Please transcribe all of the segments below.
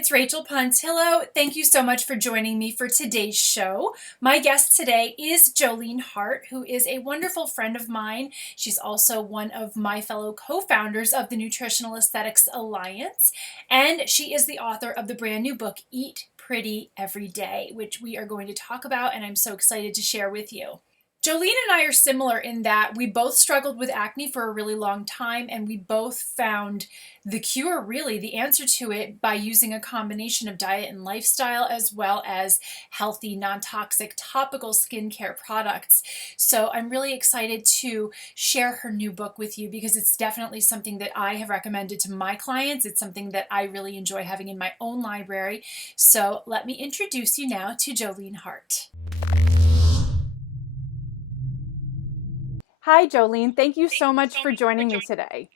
it's Rachael Pontillo. Thank you so much for joining me for today's show. My guest today is Jolene Hart, who is a wonderful friend of mine. She's also one of my fellow co-founders of the Nutritional Aesthetics Alliance, and she is the author of the brand new book, Eat Pretty Every Day, which we are going to talk about, and I'm so excited to share with you. Jolene and I are similar in that we both struggled with acne for a really long time, and we both found the cure, really, the answer to it, by using a combination of diet and lifestyle as well as healthy, non-toxic topical skincare products. So I'm really excited to share her new book with you because it's definitely something that I have recommended to my clients. It's something that I really enjoy having in my own library. So let me introduce you now to Jolene Hart. Hi, Jolene. Thank you so much for joining me today.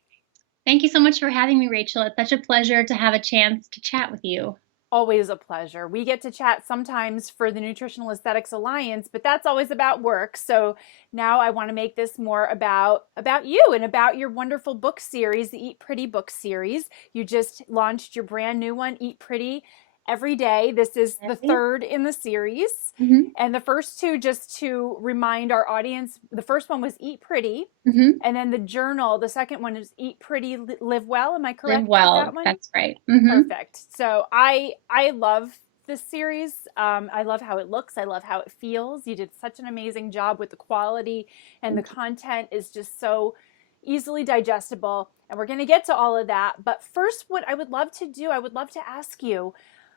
Thank you so much for having me, Rachel. It's such a pleasure to have a chance to chat with you. Always a pleasure. We get to chat sometimes for the Nutritional Aesthetics Alliance, but that's always about work. So now I want to make this more about you and about your wonderful book series, the Eat Pretty book series. You just launched your brand new one, Eat Pretty Every Day. This is the third in the series. And the first two, just to remind our audience, the first one was Eat Pretty. And then the journal, the second one is Eat Pretty, Live Well. Am I correct? Live Well, with that one? that's right. Perfect. So I love this series. I love how it looks. I love how it feels. You did such an amazing job with the quality, and the content is just so easily digestible. And we're going to get to all of that. But first, what I would love to do, I would love to ask you,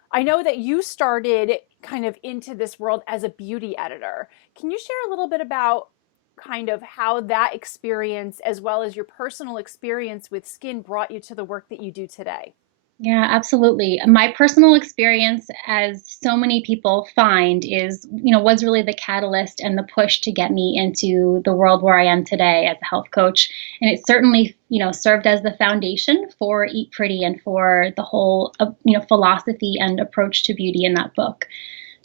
I know that you started kind of into this world as a beauty editor. Can you share a little bit about kind of how that experience, as well as your personal experience with skin, brought you to the work that you do today? Yeah, absolutely. My personal experience, as so many people find, was really the catalyst and the push to get me into the world where I am today as a health coach. And it certainly, served as the foundation for Eat Pretty and for the whole, philosophy and approach to beauty in that book.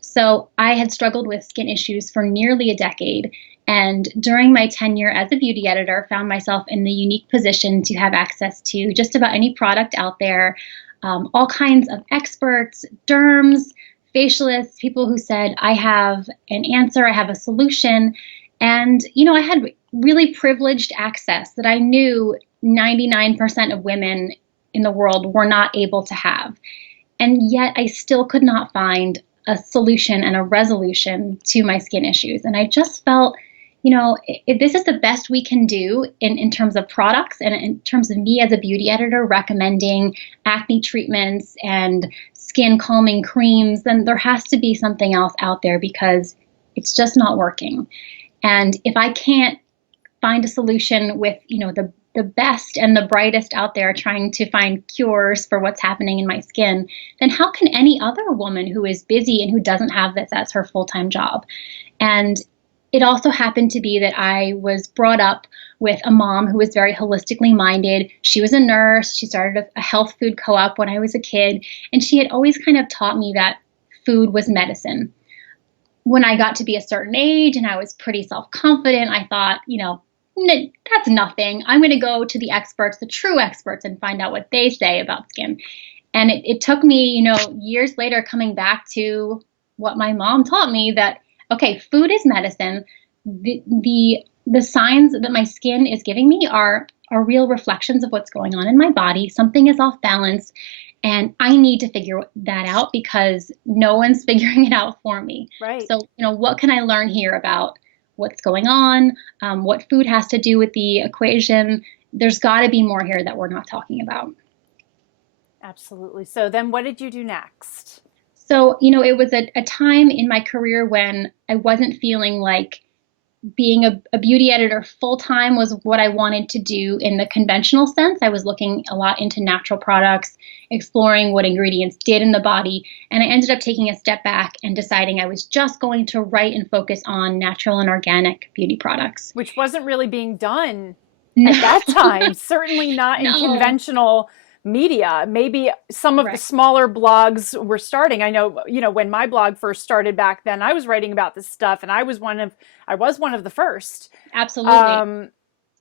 So I had struggled with skin issues for nearly a decade. And during my tenure as a beauty editor, found myself in the unique position to have access to just about any product out there, all kinds of experts, derms, facialists, people who said, I have an answer, I have a solution. And, I had really privileged access that I knew 99% of women in the world were not able to have. And yet I still could not find a solution and a resolution to my skin issues. And I just felt, if this is the best we can do in terms of products and in terms of me as a beauty editor recommending acne treatments and skin calming creams, then there has to be something else out there because it's just not working. And if I can't find a solution with, the best and the brightest out there trying to find cures for what's happening in my skin, then how can any other woman who is busy and who doesn't have this as her full-time job? And it also happened to be that I was brought up with a mom who was very holistically minded. She was a nurse. She started a health food co-op when I was a kid. And she had always kind of taught me that food was medicine. When I got to be a certain age and I was pretty self-confident, I thought, that's nothing. I'm going to go to the experts, the true experts, and find out what they say about skin. And it took me, years later coming back to what my mom taught me, that okay, food is medicine. The signs that my skin is giving me are real reflections of what's going on in my body. Something is off balance, and I need to figure that out because no one's figuring it out for me. Right. So, what can I learn here about what's going on? What food has to do with the equation? There's got to be more here that we're not talking about. Absolutely. So then what did you do next? So, it was a time in my career when I wasn't feeling like being a beauty editor full-time was what I wanted to do in the conventional sense. I was looking a lot into natural products, exploring what ingredients did in the body, and I ended up taking a step back and deciding I was just going to write and focus on natural and organic beauty products. Which wasn't really being done at that time, certainly not in conventional media. Maybe some of the smaller blogs were starting. I know, when my blog first started back then, I was writing about this stuff, and I was one of the first. Absolutely.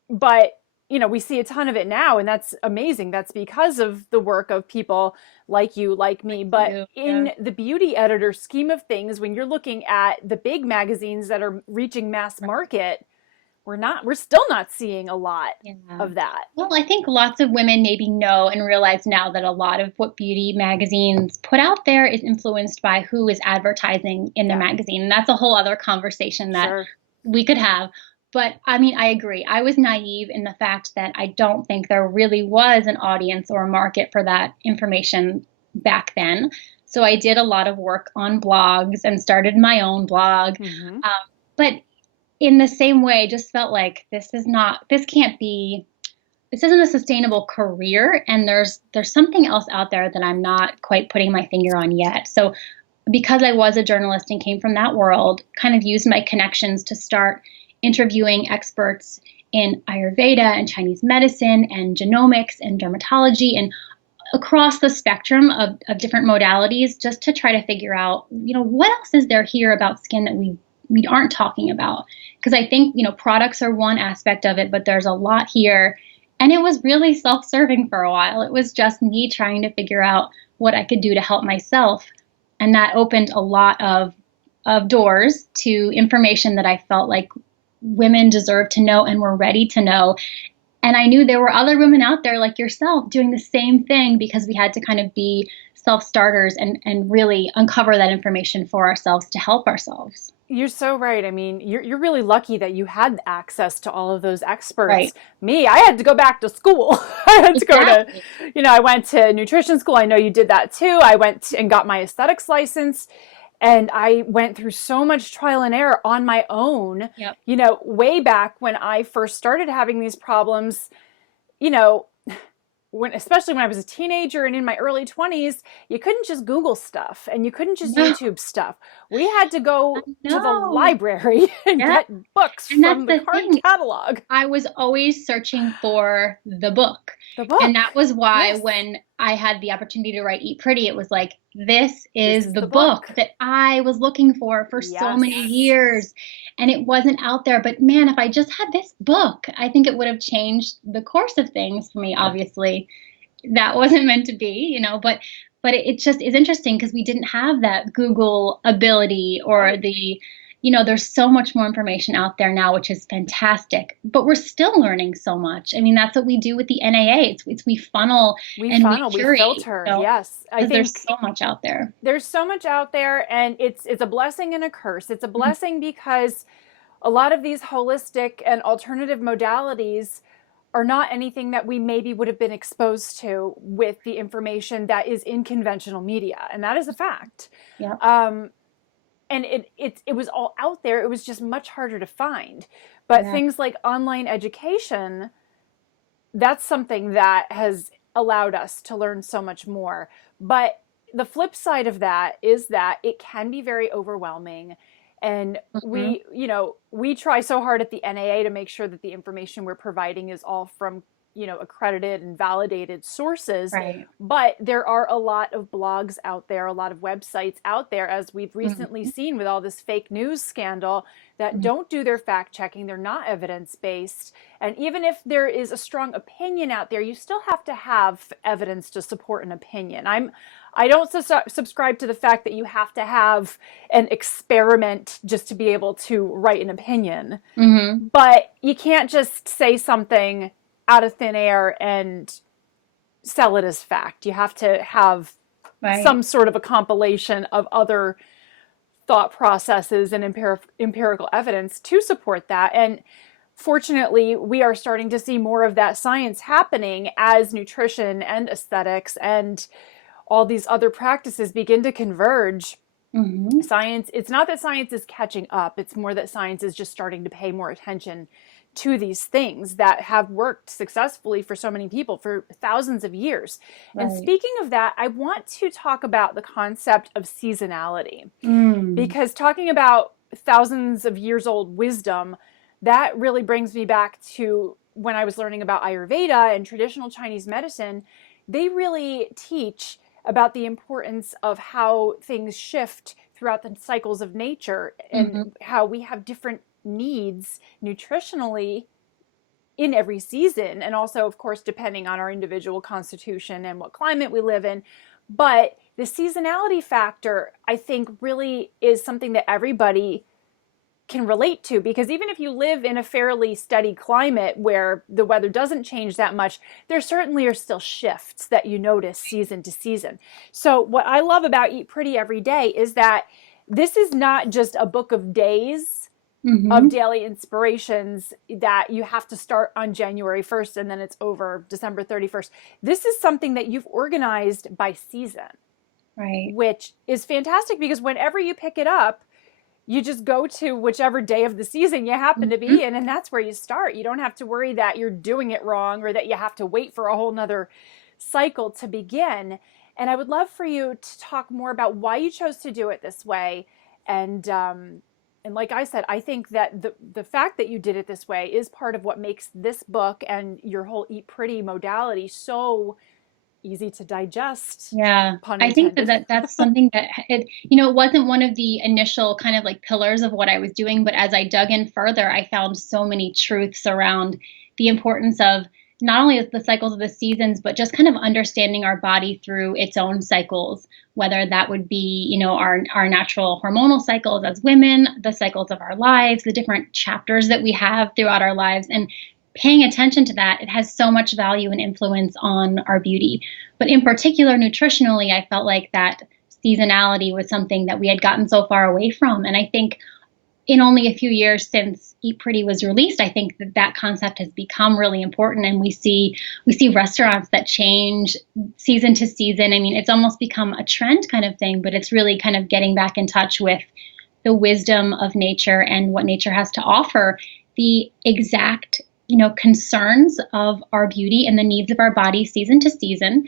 But we see a ton of it now, and that's amazing. That's because of the work of people like you, like me. But Yeah. in the beauty editor scheme of things, when you're looking at the big magazines that are reaching mass market, we're still not seeing a lot Yeah. of that. Well, I think lots of women maybe know and realize now that a lot of what beauty magazines put out there is influenced by who is advertising in the Yeah. magazine. And that's a whole other conversation that Sure. we could have. But I mean, I agree. I was naive in the fact that I don't think there really was an audience or a market for that information back then. So I did a lot of work on blogs and started my own blog. Mm-hmm. But in the same way, just felt like this can't be, this isn't a sustainable career, and there's something else out there that I'm not quite putting my finger on yet. So because I was a journalist and came from that world, kind of used my connections to start interviewing experts in Ayurveda and Chinese medicine and genomics and dermatology and across the spectrum of different modalities, just to try to figure out, what else is there here about skin that we aren't talking about. Because I think, products are one aspect of it, but there's a lot here. And it was really self-serving for a while. It was just me trying to figure out what I could do to help myself. And that opened a lot of doors to information that I felt like women deserved to know and were ready to know. And I knew there were other women out there like yourself doing the same thing, because we had to kind of be self-starters and really uncover that information for ourselves to help ourselves. You're so right. I mean, you're really lucky that you had access to all of those experts. Right. Me, I had to go back to school. I had to go to, Exactly. I went to nutrition school. I know you did that too. I went and got my aesthetics license, and I went through so much trial and error on my own, Yep. way back when I first started having these problems, you know, especially when I was a teenager and in my early 20s, you couldn't just Google stuff and you couldn't just No, YouTube stuff. We had to go to the no. library and Yeah. get books And that's from the the card thing. catalog. I was always searching for the book. The And book. that was why Yes. when I had the opportunity to write Eat Pretty, it was like, this This is is the the book book. that I was looking for so Yes. many years. And it wasn't out there. But man, if I just had this book, I think it would have changed the course of things for me. Obviously, that wasn't meant to be, but it just is interesting because we didn't have that Google ability or Right. there's so much more information out there now, which is fantastic, but we're still learning so much. I mean, that's what we do with the NAA. It's we funnel We and we funnel, we curate, filter. Yes. I because there's think so much out there. there's so much out there, and it's a blessing and a curse. It's a Mhm. blessing because a lot of these holistic and alternative modalities are not anything that we maybe would have been exposed to with the information that is in conventional media, and that is a fact. Yeah. And it was all out there. It was just much harder to find. But Yeah. things like online education, that's something that has allowed us to learn so much more. But the flip side of that is that it can be very overwhelming. And Mhm. we try so hard at the NAA to make sure that the information we're providing is all from, accredited and validated sources. Right. But there are a lot of blogs out there, a lot of websites out there, as we've recently Mhm. seen with all this fake news scandal, that Mhm. don't do their fact checking. They're not evidence based. And even if there is a strong opinion out there, you still have to have evidence to support an opinion. I don't subscribe to the fact that you have to have an experiment just to be able to write an opinion. Mhm. But you can't just say something out of thin air and sell it as fact. You have to have some Right. sort of a compilation of other thought processes and empirical evidence to support that. And fortunately, we are starting to see more of that science happening as nutrition and aesthetics and all these other practices begin to converge. Mhm. Science, it's not that science is catching up, it's more that science is just starting to pay more attention to these things that have worked successfully for so many people for thousands of years. And Right. speaking of that, I want to talk about the concept of seasonality, Mm. because talking about thousands of years old wisdom, that really brings me back to when I was learning about Ayurveda and traditional Chinese medicine. They really teach about the importance of how things shift throughout the cycles of nature Mhm. and how we have different needs nutritionally in every season, and also, of course, depending on our individual constitution and what climate we live in. But the seasonality factor, I think, really is something that everybody can relate to, because even if you live in a fairly steady climate where the weather doesn't change that much, there certainly are still shifts that you notice season to season. So what I love about Eat Pretty Every Day is that this is not just a book of days of Mm-hmm. daily inspirations that you have to start on January 1st and then it's over December 31st. This is something that you've organized by season, Right. which is fantastic, because whenever you pick it up, you just go to whichever day of the season you happen to Mm-hmm. be in, and that's where you start. You don't have to worry that you're doing it wrong or that you have to wait for a whole nother cycle to begin. And I would love for you to talk more about why you chose to do it this way. And like I said, I think that the fact that you did it this way is part of what makes this book and your whole Eat Pretty modality so easy to digest, Yeah, pun I think that, intended. that's something that it wasn't one of the initial kind of like pillars of what I was doing, but as I dug in further, I found so many truths around the importance of not only the cycles of the seasons, but just kind of understanding our body through its own cycles, whether that would be, our natural hormonal cycles as women, the cycles of our lives, the different chapters that we have throughout our lives, and paying attention to that, it has so much value and influence on our beauty. But in particular, nutritionally, I felt like that seasonality was something that we had gotten so far away from. And I think in only a few years since Eat Pretty was released, I think that that concept has become really important. And we see restaurants that change season to season. I mean, it's almost become a trend kind of thing, but it's really kind of getting back in touch with the wisdom of nature and what nature has to offer. The exact concerns of our beauty and the needs of our body season to season.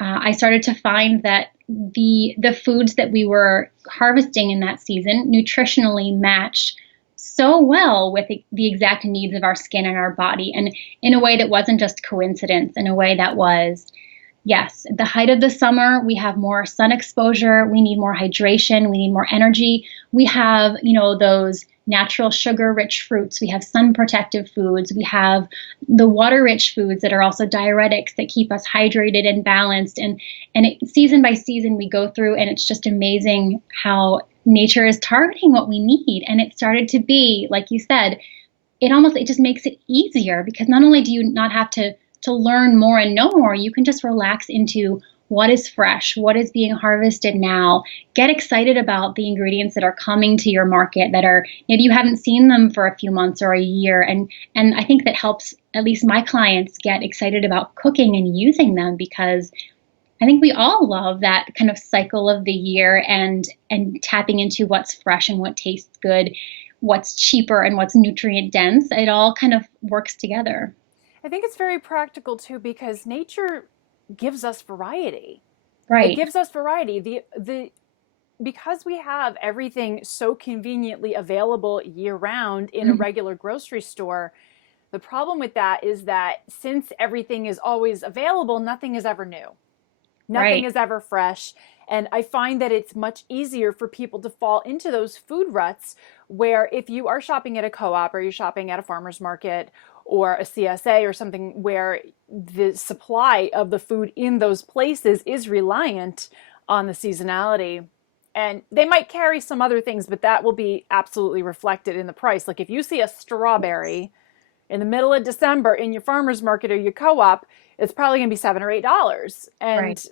I started to find that the foods that we were harvesting in that season nutritionally matched so well with the exact needs of our skin and our body, and in a way that wasn't just coincidence, in a way that was, yes, at the height of the summer, we have more sun exposure, we need more hydration, we need more energy. We have, those natural sugar rich fruits, we have sun protective foods, we have the water rich foods that are also diuretics that keep us hydrated and balanced. Season by season we go through, and it's just amazing how nature is targeting what we need. And it started to be, like you said, it just makes it easier, because not only do you not have to learn more and know more, you can just relax into what is fresh, what is being harvested now. Get excited about the ingredients that are coming to your market that are, maybe you haven't seen them for a few months or a year. And I think that helps at least my clients get excited about cooking and using them, because I think we all love that kind of cycle of the year, and tapping into what's fresh and what tastes good, what's cheaper and what's nutrient dense. It all kind of works together. I think it's very practical too, because nature gives us variety. It Right. gives us variety. The because we have everything so conveniently available year round in a Mhm. regular grocery store, the problem with that is that since everything is always available, nothing is ever new. Nothing Right. is ever fresh. And I find that it's much easier for people to fall into those food ruts where, if you are shopping at a co-op or you're shopping at a farmer's market or a CSA or something where the supply of the food in those places is reliant on the seasonality. And they might carry some other things, but that will be absolutely reflected in the price. Like if you see a strawberry in the middle of December in your farmer's market or your co-op, it's probably going to be $7 or $8. Right. And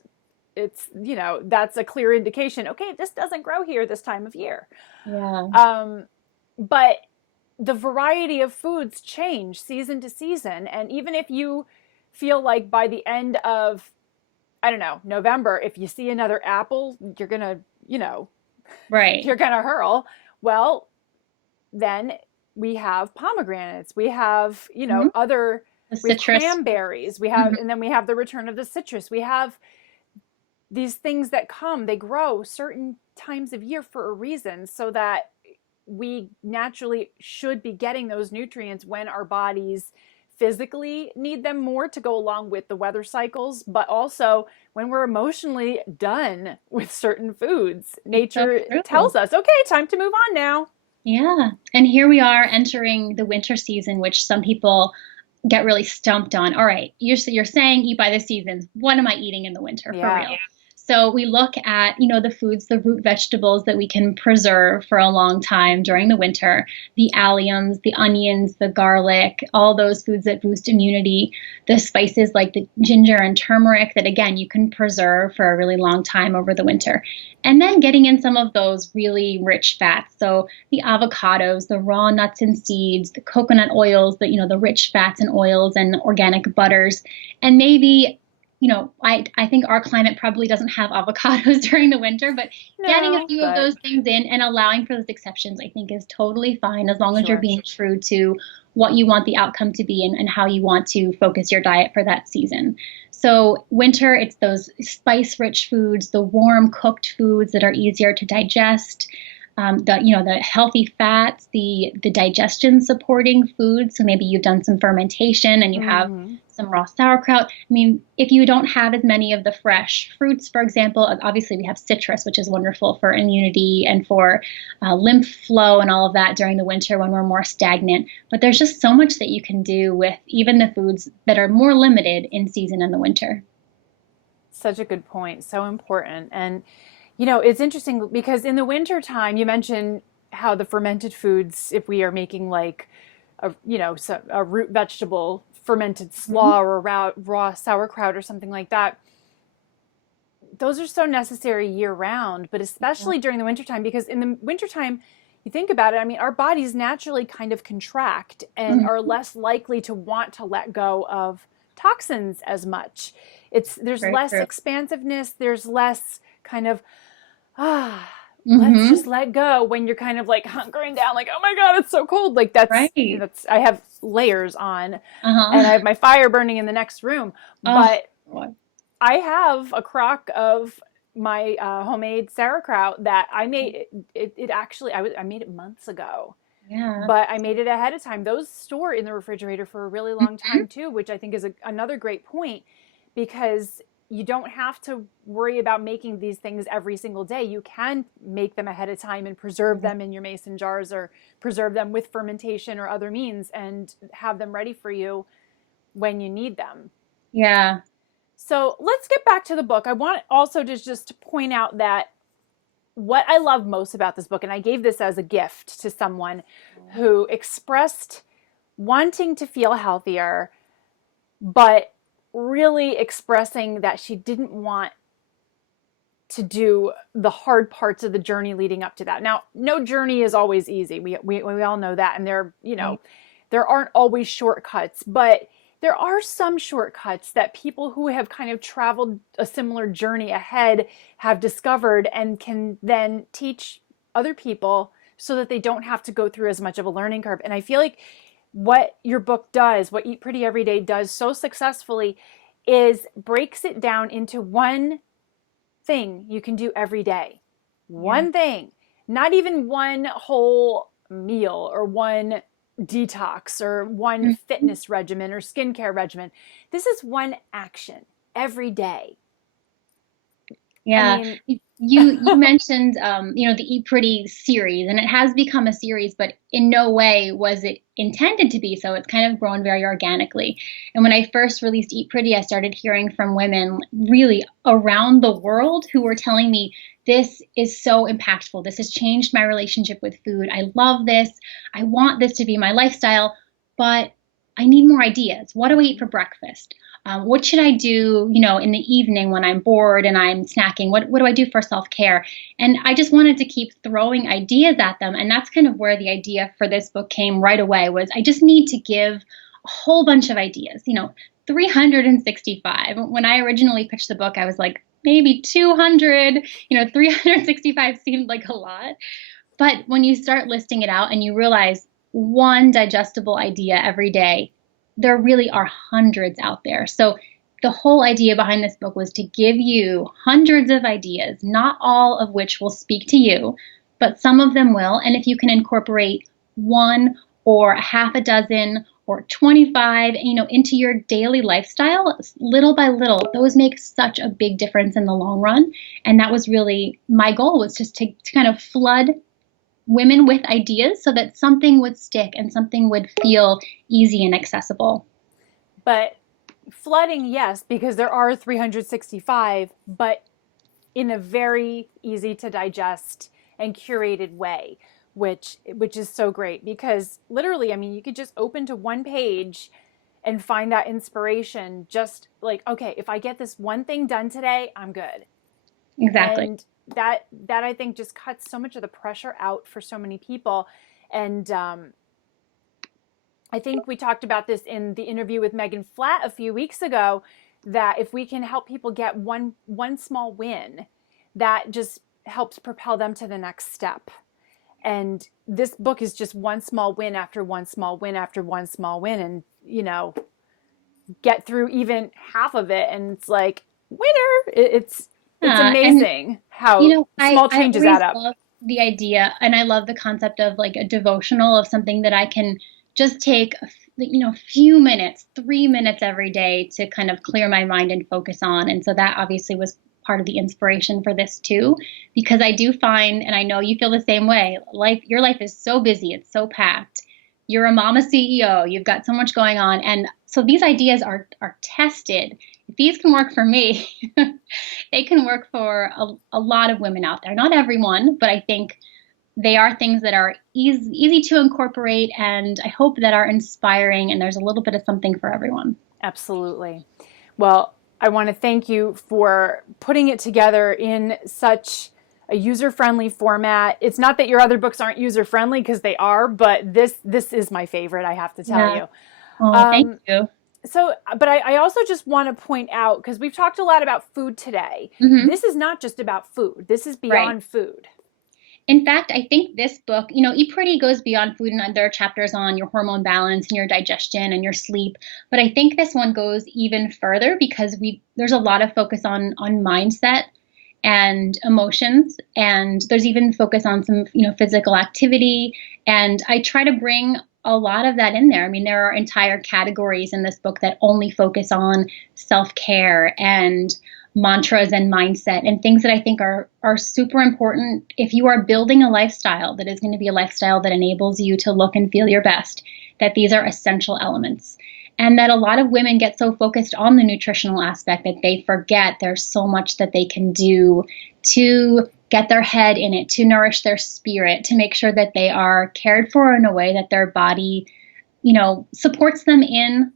it's, that's a clear indication, okay, this doesn't grow here this time of year. Yeah. But the variety of foods change season to season. And even if you feel like by the end of, I don't know, November, if you see another apple, you're going to, Right. you're going to hurl. Well, then we have pomegranates. We have, Hmm. other, The we have citrus. cranberries. We have, Mhm. and then we have the return of the citrus. We have these things that come, they grow certain times of year for a reason, so that we naturally should be getting those nutrients when our bodies physically need them more to go along with the weather cycles, but also when we're emotionally done with certain foods. It's so Nature true. tells us, okay, time to move on now. Yeah. And here we are entering the winter season, which some people get really stumped on, all right, you're saying eat by the seasons. What am I eating in the winter for Yeah. real? So we look at, the foods, the root vegetables that we can preserve for a long time during the winter, the alliums, the onions, the garlic, all those foods that boost immunity, the spices like the ginger and turmeric that, again, you can preserve for a really long time over the winter. And then getting in some of those really rich fats. So the avocados, the raw nuts and seeds, the coconut oils, the rich fats and oils and organic butters, and maybe I think our climate probably doesn't have avocados during the winter, but getting a No, few of but those things in and allowing for those exceptions, I think is totally fine as long as you're sure. being true to what you want the outcome to be and how you want to focus your diet for that season. So winter, it's those spice-rich foods, the warm cooked foods that are easier to digest, the healthy fats, the digestion supporting foods. So maybe you've done some fermentation and you have some raw sauerkraut. I mean, if you don't have as many of the fresh fruits, for example, obviously we have citrus, which is wonderful for immunity and for lymph flow and all of that during the winter when we're more stagnant. But there's just so much that you can do with even the foods that are more limited in season in the winter. Such a good point. So important. And, it's interesting because in the winter time, you mentioned how the fermented foods, if we are making like a root vegetable fermented slaw or raw sauerkraut or something like that, those are so necessary year round, but especially during the wintertime, because in the wintertime, you think about it, I mean, our bodies naturally kind of contract and are less likely to want to let go of toxins as much. There's Very less true. expansiveness, there's less kind of let's Mm-hmm. just let go when you're kind of like hunkering down, like, oh my God, it's so cold. Like that's Right. I have layers on and I Uh-huh. have my fire burning in the next room. Oh, But God. I have a crock of my homemade sauerkraut that I made. It actually, I made it months ago, Yeah. but I made it ahead of time. Those store in the refrigerator for a really long Mhm. time too, which I think is another great point because you don't have to worry about making these things every single day. You can make them ahead of time and preserve them in your mason jars or preserve them with fermentation or other means and have them ready for you when you need them. Yeah. So let's get back to the book. I want also to just point out that what I love most about this book, and I gave this as a gift to someone who expressed wanting to feel healthier, but really expressing that she didn't want to do the hard parts of the journey leading up to that. Now, no journey is always easy. We all know that. And there aren't always shortcuts, but there are some shortcuts that people who have kind of traveled a similar journey ahead have discovered and can then teach other people so that they don't have to go through as much of a learning curve. And I feel like what your book does, what Eat Pretty Every Day does so successfully, is breaks it down into one thing you can do every day. Yeah. One thing, not even one whole meal or one detox or one Mhm. fitness regimen or skincare regimen. This is one action every day. I Yeah. mean, You mentioned the Eat Pretty series, and it has become a series, but in no way was it intended to be so. It's kind of grown very organically. And when I first released Eat Pretty, I started hearing from women really around the world who were telling me this is so impactful. This has changed my relationship with food. I love this. I want this to be my lifestyle, but I need more ideas. What do I eat for breakfast? What should I do, in the evening when I'm bored and I'm snacking? What do I do for self-care? And I just wanted to keep throwing ideas at them. And that's kind of where the idea for this book came right away was I just need to give a whole bunch of ideas, 365. When I originally pitched the book, I was like, maybe 200, 365 seemed like a lot. But when you start listing it out and you realize one digestible idea every day, there really are hundreds out there. So the whole idea behind this book was to give you hundreds of ideas, not all of which will speak to you, but some of them will. And if you can incorporate one or a half a dozen or 25, into your daily lifestyle, little by little, those make such a big difference in the long run. And that was really my goal, was just to kind of flood women with ideas so that something would stick and something would feel easy and accessible. But flooding, yes, because there are 365, but in a very easy to digest and curated way, which is so great, because literally, I mean, you could just open to one page and find that inspiration, just like, okay, if I get this one thing done today, I'm good. Exactly. And that I think just cuts so much of the pressure out for so many people. And I think we talked about this in the interview with Megan Flatt a few weeks ago, that if we can help people get one small win, that just helps propel them to the next step. And this book is just one small win after one small win after one small win, and get through even half of it, and it's like winner. It's And amazing how small I changes always add up. love the idea, and I love the concept of like a devotional, of something that I can just take, few minutes, 3 minutes every day to kind of clear my mind and focus on. And so that obviously was part of the inspiration for this too, because I do find, and I know you feel the same way, your life is so busy, it's so packed. You're a mama CEO, you've got so much going on. And so these ideas are tested. If these can work for me, they can work for a lot of women out there. Not everyone, but I think they are things that are easy to incorporate, and I hope that are inspiring, and there's a little bit of something for everyone. Absolutely. Well, I want to thank you for putting it together in such a user-friendly format. It's not that your other books aren't user-friendly, because they are, but this is my favorite, I have to tell Yeah. you. Oh, thank you. So, but I also just want to point out, because we've talked a lot about food today. Hmm. This is not just about food. This is Right. beyond food. In fact, I think this book, Eat Pretty goes beyond food, and there are chapters on your hormone balance and your digestion and your sleep. But I think this one goes even further, because there's a lot of focus on mindset and emotions, and there's even focus on some, physical activity. And I try to bring a lot of that in there. I mean, there are entire categories in this book that only focus on self-care and mantras and mindset, and things that I think are super important if you are building a lifestyle that is going to be a lifestyle that enables you to look and feel your best, that these are essential elements. And that a lot of women get so focused on the nutritional aspect that they forget there's so much that they can do to get their head in it, to nourish their spirit, to make sure that they are cared for in a way that their body, supports them in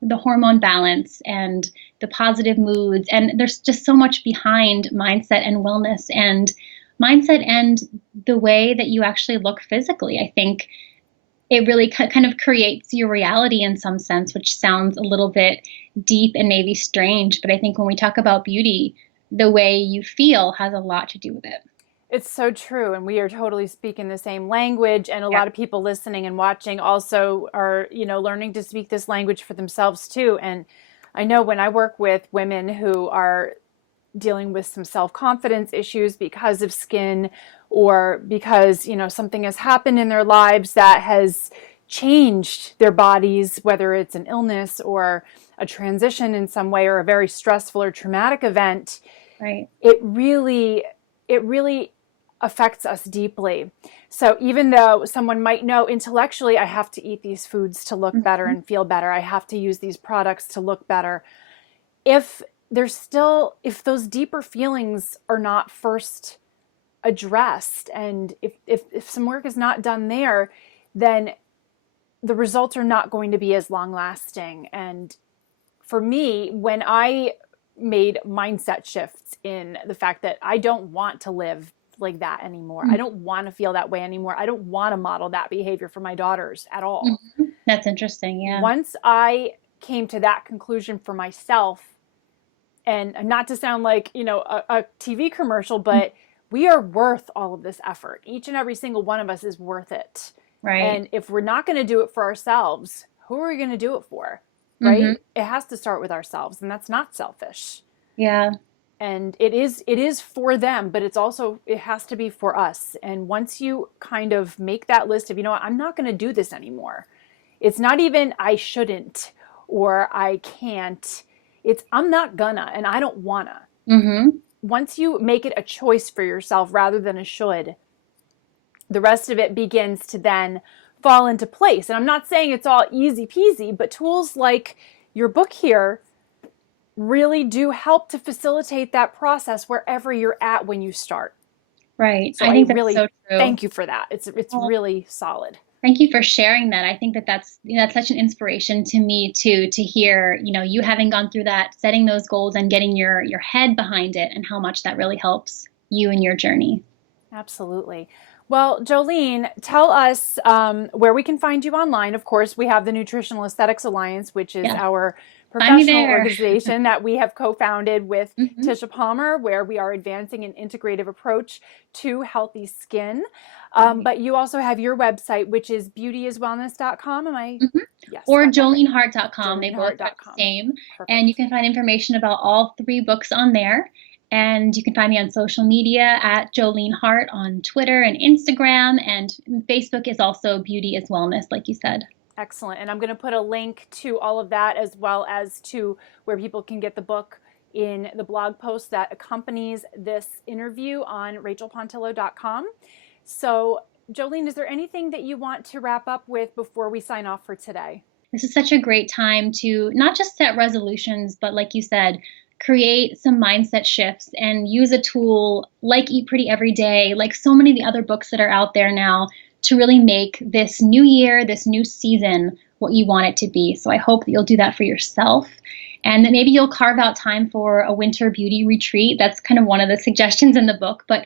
the hormone balance and the positive moods. And there's just so much behind mindset and wellness, and mindset and the way that you actually look physically. I think it really kind of creates your reality in some sense, which sounds a little bit deep and maybe strange. But I think when we talk about beauty, the way you feel has a lot to do with it. It's so true. And we are totally speaking the same language. And a Yeah. lot of people listening and watching also are, learning to speak this language for themselves too. And I know when I work with women who are dealing with some self-confidence issues because of skin, or because, something has happened in their lives that has changed their bodies, whether it's an illness or a transition in some way, or a very stressful or traumatic event, Right. it really affects us deeply. So even though someone might know intellectually, I have to eat these foods to look better Mhm. and feel better, I have to use these products to look better, if those deeper feelings are not first addressed, and if some work is not done there, then the results are not going to be as long lasting. And for me, when I made mindset shifts in the fact that I don't want to live like that anymore, I don't want to feel that way anymore, I don't want to model that behavior for my daughters at all. Mhm. That's interesting. Yeah. Once I came to that conclusion for myself, and not to sound like, a TV commercial, but we are worth all of this effort. Each and every single one of us is worth it. Right. And if we're not going to do it for ourselves, who are we going to do it for? Hmm. Right? It has to start with ourselves, and that's not selfish. Yeah. And it is for them, but it has to be for us. And once you kind of make that list of, what, I'm not going to do this anymore. It's not even I shouldn't or I can't. It's I'm not gonna, and I don't wanna. Hmm. Once you make it a choice for yourself rather than a should, the rest of it begins to then fall into place. And I'm not saying it's all easy peasy, but tools like, your book here really do help to facilitate that process wherever you're at when you start. Right. So I I think that's so really true. thank you for that. It's Well, really solid. thank you for sharing that. I think that that's such an inspiration to me too, to hear, you having gone through that, setting those goals and getting your head behind it and how much that really helps you in your journey. Absolutely. Well, Jolene, tell us where we can find you online. Of course, we have the Nutritional Aesthetics Alliance, which is Yeah. our Find me professional there. organization that we have co-founded with Hmm. Tisha Palmer, where we are advancing an integrative approach to healthy skin. Right. But you also have your website, which is beautyiswellness.com. Am I? Hmm. Yes, Or got that right. jolenehart.com. They both are the JoleneHart.com. same. And you Perfect. can find information about all three books on there. And you can find me on social media at Jolene Hart on Twitter and Instagram. And Facebook is also Beauty is Wellness, like you said. Excellent. And I'm going to put a link to all of that as well as to where people can get the book in the blog post that accompanies this interview on rachelpontillo.com. So, Jolene, is there anything that you want to wrap up with before we sign off for today? This is such a great time to not just set resolutions, but like you said, create some mindset shifts and use a tool like Eat Pretty Every Day, like so many of the other books that are out there now, to really make this new year, this new season, what you want it to be. So I hope that you'll do that for yourself and that maybe you'll carve out time for a winter beauty retreat. That's kind of one of the suggestions in the book. But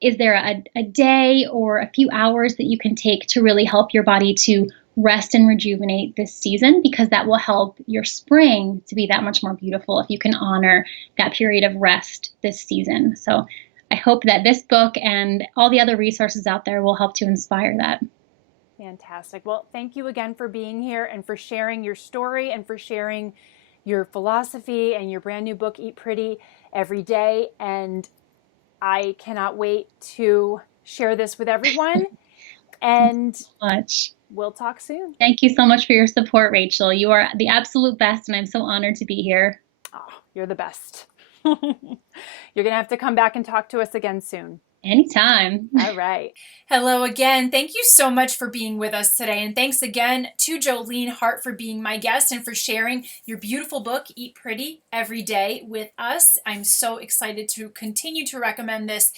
is there a day or a few hours that you can take to really help your body to rest and rejuvenate this season? Because that will help your spring to be that much more beautiful if you can honor that period of rest this season. So I hope that this book and all the other resources out there will help to inspire that. Fantastic. Well, thank you again for being here and for sharing your story and for sharing your philosophy and your brand new book, Eat Pretty Every Day. And I cannot wait to share this with everyone. Thanks And so much. we'll talk soon. Thank you so much for your support, Rachel. You are the absolute best, and I'm so honored to be here. Oh, you're the best. You're going to have to come back and talk to us again soon. Anytime. All right. Hello again. Thank you so much for being with us today. And thanks again to Jolene Hart for being my guest and for sharing your beautiful book, Eat Pretty Every Day, with us. I'm so excited to continue to recommend this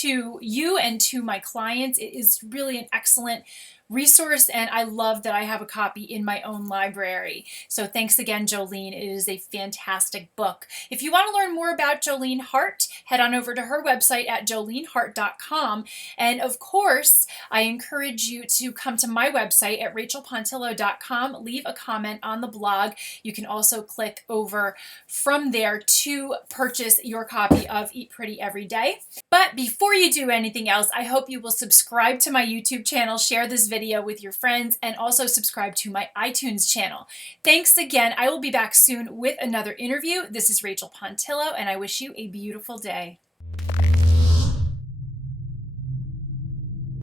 to you and to my clients. It is really an excellent resource, and I love that I have a copy in my own library. So thanks again, Jolene. It is a fantastic book. If you want to learn more about Jolene Hart, head on over to her website at jolenehart.com. And of course, I encourage you to come to my website at rachelpontillo.com, leave a comment on the blog. You can also click over from there to purchase your copy of Eat Pretty Every Day. But before you do anything else, I hope you will subscribe to my YouTube channel, share this video with your friends, and also subscribe to my iTunes channel. Thanks again. I will be back soon with another interview. This is Rachel Pontillo, and I wish you a beautiful day.